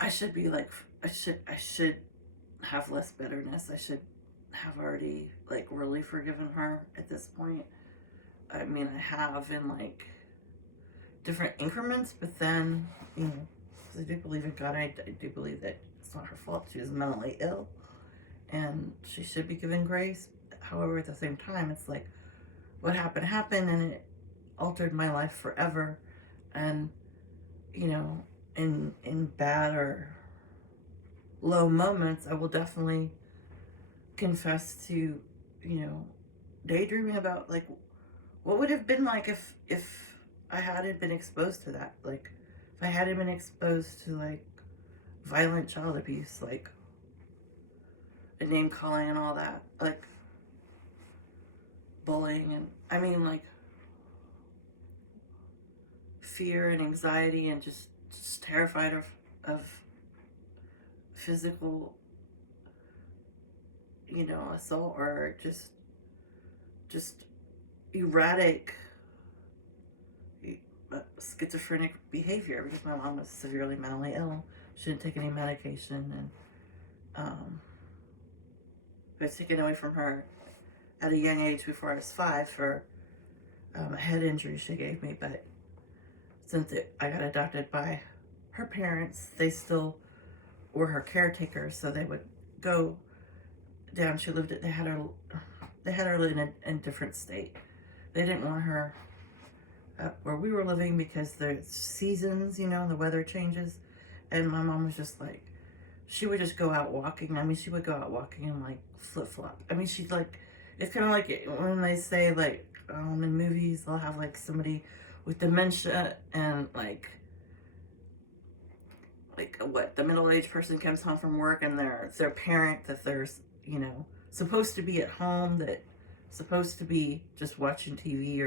I should be like, I should have less bitterness. I should have already like really forgiven her at this point. I mean, I have in like different increments, but then, you know, 'cause I do believe in God. I do believe that it's not her fault. She was mentally ill and she should be given grace. However, at the same time, it's like what happened happened and it altered my life forever. And, you know, in bad or low moments, I will definitely confess to, you know, daydreaming about like what would have been like if I hadn't been exposed to that. Like if I hadn't been exposed to like violent child abuse, like and name calling and all that, like bullying and I mean like fear and anxiety and just terrified of physical, you know, assault or just erratic schizophrenic behavior because my mom was severely mentally ill. She didn't take any medication and it was taken away from her at a young age before I was 5 for a head injury she gave me. But since I got adopted by her parents, they still were her caretakers, so they would go down. She lived at they had her in a different state. They didn't want her where we were living because the seasons, you know, the weather changes, and my mom was just like, she would just go out walking. I mean, she would go out walking in like flip flop. I mean, she'd like, it's kind of like when they say like in movies they'll have like somebody with dementia and like what the middle-aged person comes home from work and their parent that there's, you know, supposed to be at home, that supposed to be just watching TV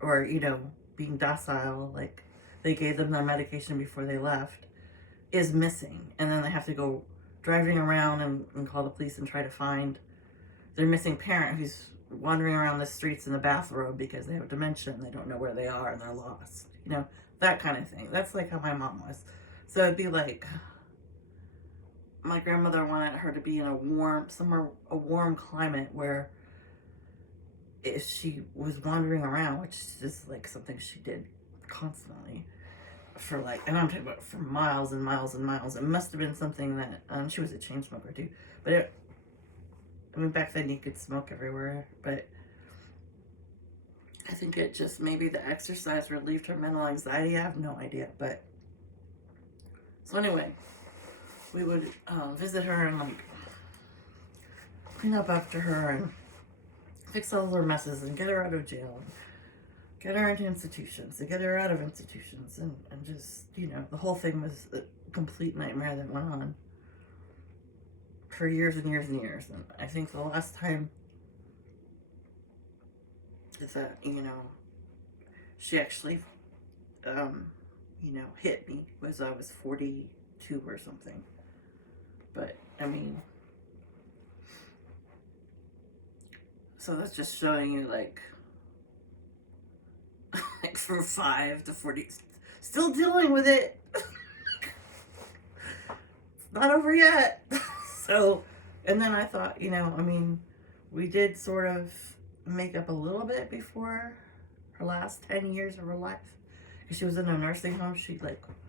or you know, being docile, like they gave them their medication before they left, is missing, and then they have to go driving around and call the police and try to find their missing parent who's wandering around the streets in the bathrobe because they have dementia and they don't know where they are and they're lost, you know, that kind of thing. That's like how my mom was. So it'd be like my grandmother wanted her to be in a warm climate where if she was wandering around, which is just like something she did constantly for like, and I'm talking about for miles and miles and miles. It must have been something that she was a chain smoker too, but I mean back then you could smoke everywhere, but I think it just maybe the exercise relieved her mental anxiety. I have no idea, but so anyway, we would visit her and like clean up after her and fix all her messes and get her out of jail and get her into institutions and get her out of institutions and just, you know, the whole thing was a complete nightmare that went on for years and years and years. And I think the last time that, you know, she actually you know, hit me was I was 42 or something. But I mean, so that's just showing you like like from 5 to 40, still dealing with it. Not over yet. So, and then I thought, you know, I mean, we did sort of make up a little bit before her last 10 years of her life. Because she was in a nursing home. She like